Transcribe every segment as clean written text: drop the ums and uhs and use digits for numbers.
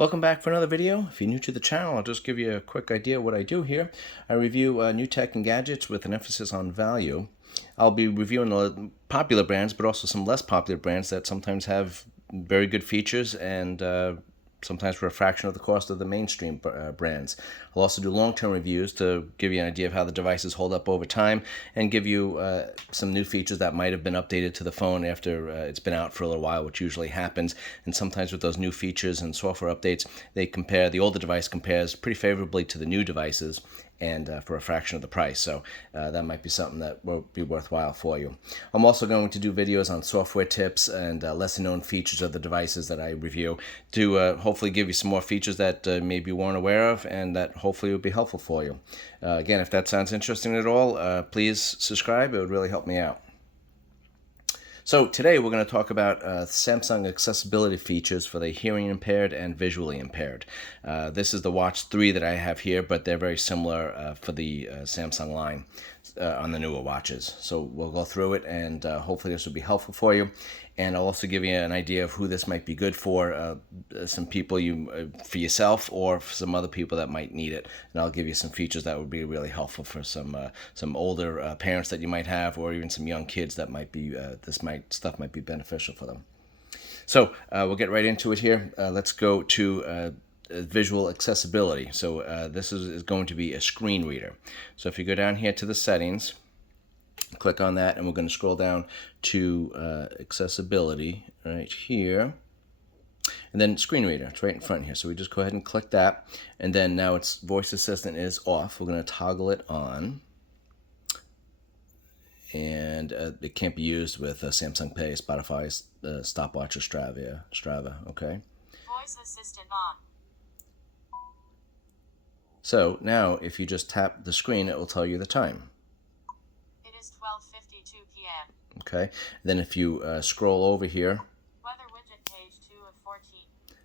Welcome back for another video. If you're new to the channel, I'll just give you a quick idea of what I do here. I review new tech and gadgets with an emphasis on value. I'll be reviewing the popular brands, but also some less popular brands that sometimes have very good features and sometimes for a fraction of the cost of the mainstream brands. I'll also do long-term reviews to give you an idea of how the devices hold up over time and give you some new features that might have been updated to the phone after it's been out for a little while, which usually happens. And sometimes with those new features and software updates, the older device compares pretty favorably to the new devices, and for a fraction of the price. So that might be something that will be worthwhile for you. I'm also going to do videos on software tips and lesser known features of the devices that I review to hopefully give you some more features that maybe you weren't aware of and that hopefully would be helpful for you. Again, if that sounds interesting at all, please subscribe. It would really help me out. So today we're going to talk about Samsung accessibility features for the hearing impaired and visually impaired. This is the Watch 3 that I have here, but they're very similar for the Samsung line on the newer watches. So we'll go through it, and hopefully this will be helpful for you. And I'll also give you an idea of who this might be good for, some people for yourself or for some other people that might need it. And I'll give you some features that would be really helpful for some older parents that you might have, or even some young kids that might be stuff might be beneficial for them. So we'll get right into it here. Let's go to visual accessibility. So this is going to be a screen reader. So if you go down here to the settings, click on that, and we're going to scroll down to accessibility right here, and then screen reader. It's right in front here, so we just go ahead and click that, and then now its voice assistant is off. We're going to toggle it on, and it can't be used with Samsung Pay, Spotify, Stopwatch, or Strava. Okay. Voice assistant on. So now if you just tap the screen, it will tell you the time. It is 12:52 p.m. Okay, and then if you scroll over here, Weather widget page 2 of 14.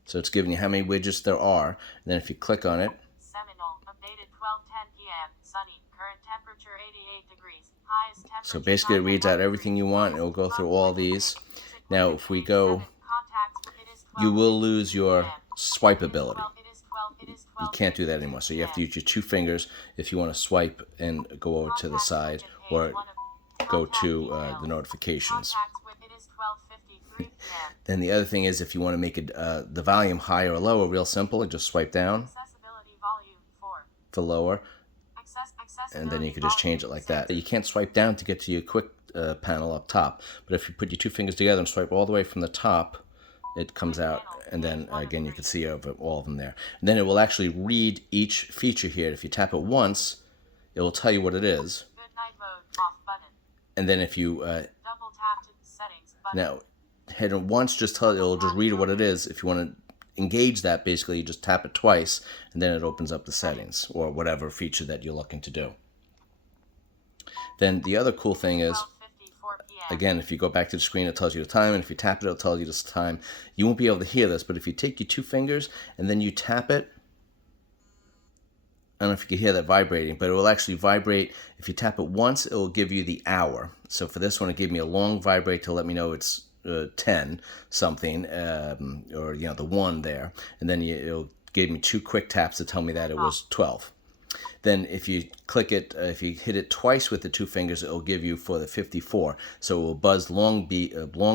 so it's giving you how many widgets there are, and then if you click on it, Seminole, updated 12:10 p.m. Sunny, current temperature 88 degrees. Highest temperature. so basically it reads out everything you want. It will go through all these. Now if we go, you will lose your swipe ability. You can't do that anymore, so you have to use your two fingers if you want to swipe and go over to the side or go to the notifications. Then the other thing is, if you want to make it the volume higher or lower, real simple, just swipe down for lower, and then you can just change it like that. You can't swipe down to get to your quick panel up top, but if you put your two fingers together and swipe all the way from the top, it comes out, and then again you can see all of them there. And then it will actually read each feature here. If you tap it once, it will tell you what it is. Good night mode off button. And then if you double tap to settings button. now hit it once, it'll just read what it is. If you want to engage that, basically you just tap it twice, and then it opens up the settings or whatever feature that you're looking to do. Then the other cool thing is, again, if you go back to the screen, it tells you the time, and if you tap it, it'll tell you the time. You won't be able to hear this, but if you take your two fingers and then you tap it, I don't know if you can hear that vibrating, but it will actually vibrate. If you tap it once, it will give you the hour. So for this one, it gave me a long vibrate to let me know it's 10 something, or the 1 there, and then it'll give me two quick taps to tell me that it was 12. Then if you click it, if you hit it twice with the two fingers, it will give you for the 54. So it will buzz long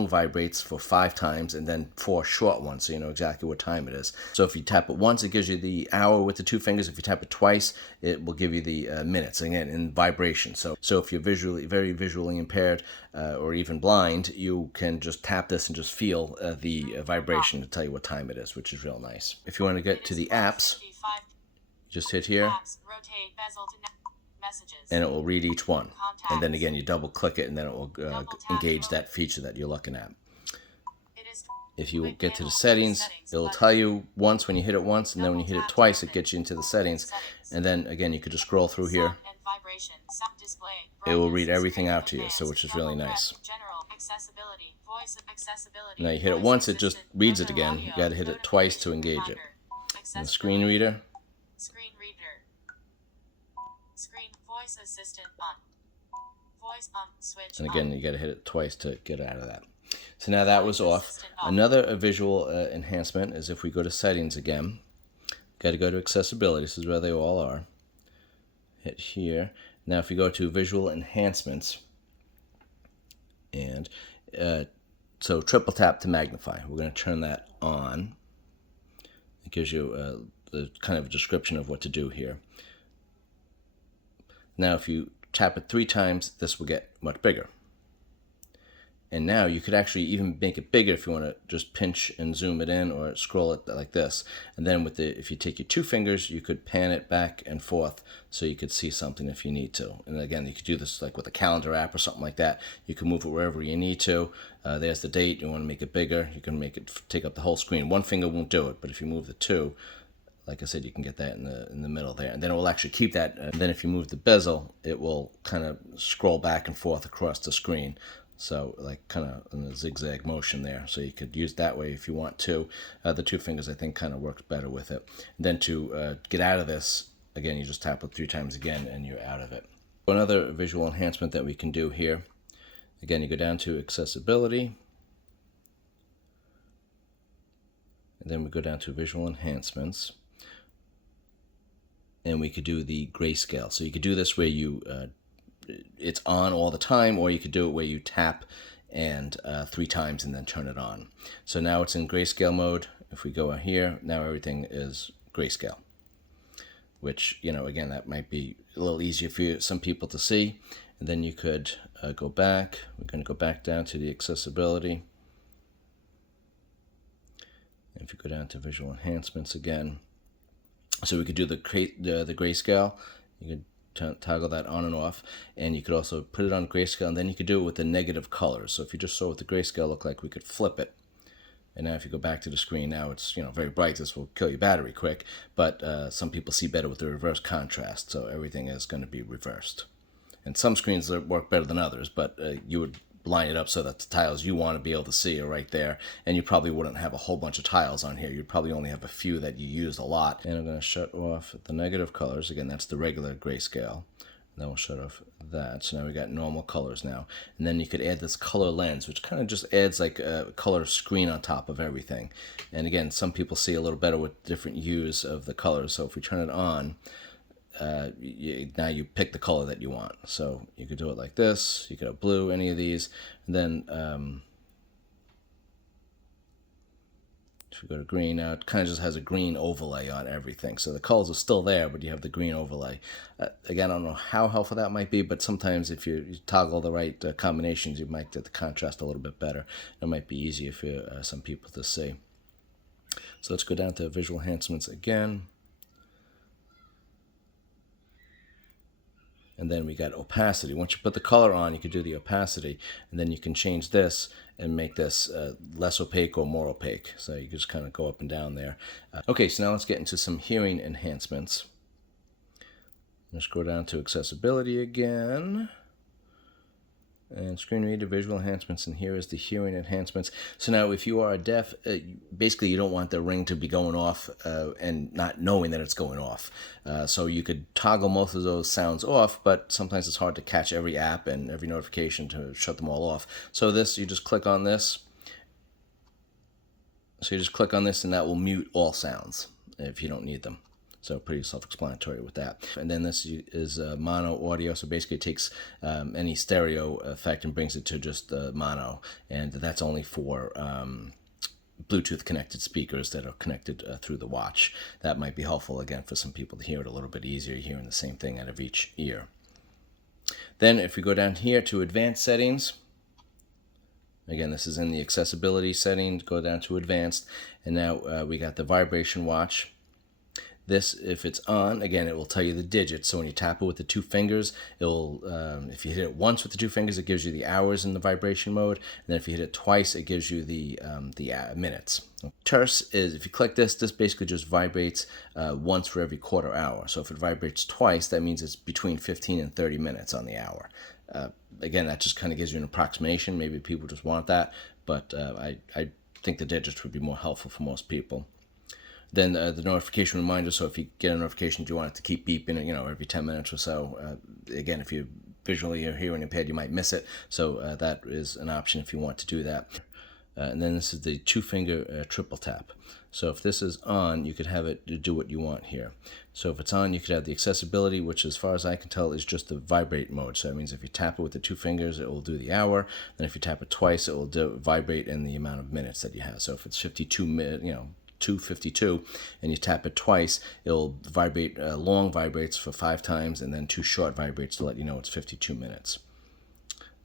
vibrates for 5 times, and then 4 short ones, so you know exactly what time it is. So if you tap it once, it gives you the hour with the two fingers. If you tap it twice, it will give you the minutes, again, in vibration. So if you're very visually impaired or even blind, you can just tap this and just feel the vibration to tell you what time it is, which is real nice. If you want to get to the apps, just hit here, and it will read each one. And then again, you double click it, and then it will engage that feature that you're looking at. If you get to the settings, it will tell you once when you hit it once, and then when you hit it twice, it gets you into the settings. And then againg, you could just scroll through here. It will read everything out to you, which is really nice. Now you hit it once, it just reads it again. You got to hit it twice to engage it. And the screen reader. Screen voice assistant on. Voice on switch. And again, you got to hit it twice to get out of that. So now that was off. Assistant off. Another visual enhancement is if we go to settings again, got to go to accessibility. This is where they all are. Hit here. Now if you go to visual enhancements, and so triple tap to magnify. We're going to turn that on. It gives you the kind of description of what to do here. Now if you tap it 3 times, this will get much bigger. And now you could actually even make it bigger if you want to just pinch and zoom it in or scroll it like this. And then if you take your 2 fingers, you could pan it back and forth so you could see something if you need to. And again, you could do this like with a calendar app or something like that. You can move it wherever you need to. There's the date. You want to make it bigger. You can make it take up the whole screen. 1 finger won't do it, but if you move the 2, like I said, you can get that in the middle there, and then it will actually keep that. And then if you move the bezel, it will kind of scroll back and forth across the screen. So like kind of in a zigzag motion there. So you could use that way if you want to. The 2 fingers I think kind of works better with it. And then to get out of this, again, you just tap it 3 times again and you're out of it. Another visual enhancement that we can do here. Again, you go down to accessibility. And then we go down to visual enhancements. And we could do the grayscale. So you could do this where you it's on all the time, or you could do it where you tap and 3 times and then turn it on. So now it's in grayscale mode. If we go here, now everything is grayscale, which, you know, again, that might be a little easier for some people to see. And then you could go back. We're going to go back down to the accessibility. And if you go down to visual enhancements again, so we could do the grayscale. You could toggle that on and off, and you could also put it on grayscale, and then you could do it with the negative colors. So if you just saw what the grayscale looked like, we could flip it. And now if you go back to the screen, now it's, you know, very bright. This will kill your battery quick, but some people see better with the reverse contrast, so everything is going to be reversed. And some screens work better than others, but you would line it up so that the tiles you want to be able to see are right there, and you probably wouldn't have a whole bunch of tiles on here. You'd probably only have a few that you use a lot. And I'm going to shut off the negative colors. Again, that's the regular grayscale. And then we'll shut off that. So now we got normal colors now. And then you could add this color lens, which kind of just adds like a color screen on top of everything. And again, some people see a little better with different hues of the colors. So if we turn it on, now you pick the color that you want. So you could do it like this. You could have blue, any of these. And then if we go to green, now it kind of just has a green overlay on everything. So the colors are still there, but you have the green overlay. Again, I don't know how helpful that might be, but sometimes if you toggle the right combinations, you might get the contrast a little bit better. It might be easier for some people to see. So let's go down to visual enhancements again. And then we got opacity. Once you put the color on, you can do the opacity, and then you can change this and make this less opaque or more opaque. So you can just kind of go up and down there. Okay, so now let's get into some hearing enhancements. Let's go down to accessibility again. And screen reader, visual enhancements, and here is the hearing enhancements. So now if you are deaf, basically you don't want the ring to be going off and not knowing that it's going off. So you could toggle most of those sounds off, but sometimes it's hard to catch every app and every notification to shut them all off. So this, you just click on this. So you just click on this and that will mute all sounds if you don't need them. So pretty self-explanatory with that. And then this is mono audio. So basically it takes any stereo effect and brings it to just mono. And that's only for Bluetooth connected speakers that are connected through the watch. That might be helpful, again, for some people to hear it a little bit easier, hearing the same thing out of each ear. Then if we go down here to advanced settings, again, this is in the accessibility setting, go down to advanced. And now we got the vibration watch. This, if it's on, again, it will tell you the digits. So when you tap it with the 2 fingers, it will, if you hit it once with the 2 fingers, it gives you the hours in the vibration mode. And then if you hit it twice, it gives you the minutes. Terse is, if you click this, this basically just vibrates once for every quarter hour. So if it vibrates twice, that means it's between 15 and 30 minutes on the hour. Again, that just kind of gives you an approximation. Maybe people just want that, but I think the digits would be more helpful for most people. Then the notification reminder, so if you get a notification, you want it to keep beeping, every 10 minutes or so. Again, if you visually or hearing impaired, you might miss it. So that is an option if you want to do that. And then this is the 2-finger triple tap. So if this is on, you could have it do what you want here. So if it's on, you could have the accessibility, which as far as I can tell is just the vibrate mode. So that means if you tap it with the 2 fingers, it will do the hour. Then if you tap it twice, it will vibrate in the amount of minutes that you have. So if it's 52 minutes, 252, and you tap it twice, it'll vibrate long vibrates for 5 times, and then 2 short vibrates to let you know it's 52 minutes.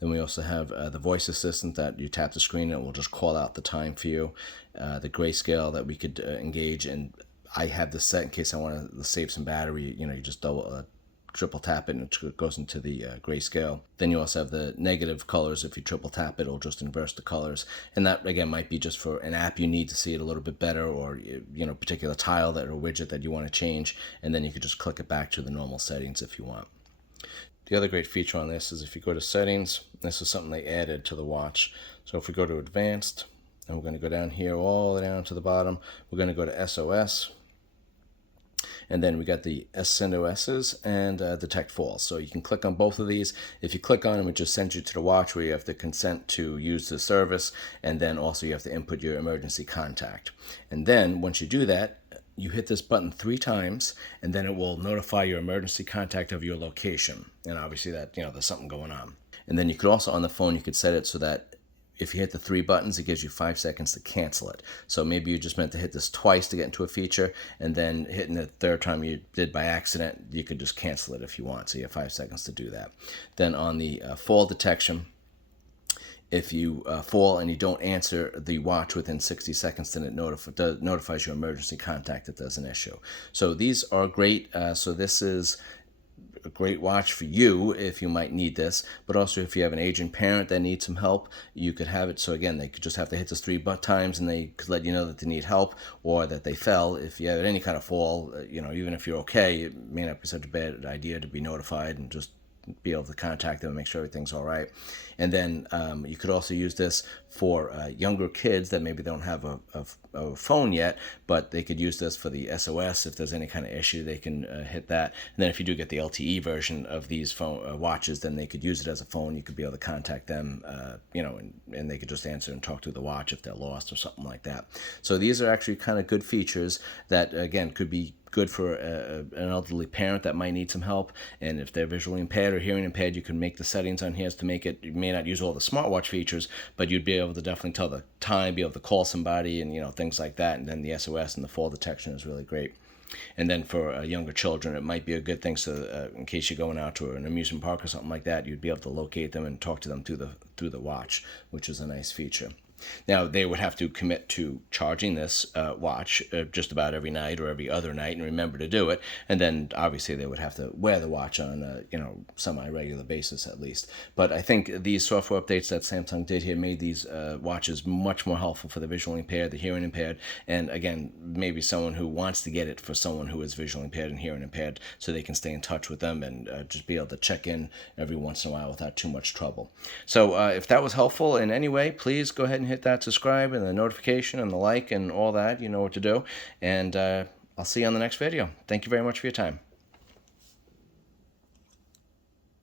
Then we also have the voice assistant that you tap the screen and it will just call out the time for you. The grayscale that we could engage, and I have this set in case I want to save some battery. You just triple tap it and it goes into the grayscale. Then you also have the negative colors. If you triple tap it, it'll just inverse the colors. And that, again, might be just for an app you need to see it a little bit better, or particular tile that or widget that you want to change, and then you could just click it back to the normal settings if you want. The other great feature on this is if you go to settings, this is something they added to the watch. So if we go to advanced, and we're going to go down here all the way down to the bottom, we're going to go to SOS. And then we got the SNOSs and detect falls. So you can click on both of these. If you click on them, it just sends you to the watch where you have to consent to use the service. And then also you have to input your emergency contact. And then once you do that, you hit this button 3 times, and then it will notify your emergency contact of your location. And obviously that, there's something going on. And then you could also, on the phone, you could set it so that if you hit the 3 buttons, it gives you 5 seconds to cancel it. So maybe you just meant to hit this twice to get into a feature, and then hitting the 3rd time you did by accident, you could just cancel it if you want. So you have 5 seconds to do that. Then on the fall detection, if you fall and you don't answer the watch within 60 seconds, then it notifies your emergency contact that there's an issue. So these are great. So this is a great watch for you if you might need this, but also if you have an aging parent that needs some help, you could have it. So again, they could just have to hit this 3 times and they could let you know that they need help or that they fell. If you have any kind of fall, even if you're okay, it may not be such a bad idea to be notified and just be able to contact them and make sure everything's all right. And then you could also use this for younger kids that maybe don't have a phone yet, but they could use this for the SOS. If there's any kind of issue, they can hit that. And then if you do get the LTE version of these phone watches, then they could use it as a phone. You could be able to contact them, and they could just answer and talk through the watch if they're lost or something like that. So these are actually kind of good features that, again, could be good for an elderly parent that might need some help. And if they're visually impaired or hearing impaired, you can make the settings on here to make it. You may not use all the smartwatch features, but you'd be able to definitely tell the time, be able to call somebody, and things like that. And then the SOS and the fall detection is really great. And then for younger children, it might be a good thing. So in case you're going out to an amusement park or something like that, you'd be able to locate them and talk to them through the watch, which is a nice feature. Now, they would have to commit to charging this watch just about every night or every other night and remember to do it. And then, obviously, they would have to wear the watch on a semi-regular basis at least. But I think these software updates that Samsung did here made these watches much more helpful for the visually impaired, the hearing impaired, and, again, maybe someone who wants to get it for someone who is visually impaired and hearing impaired so they can stay in touch with them and just be able to check in every once in a while without too much trouble. So if that was helpful in any way, please go ahead and hit that subscribe and the notification and the like and all that. You know what to do. And I'll see you on the next video. Thank you very much for your time.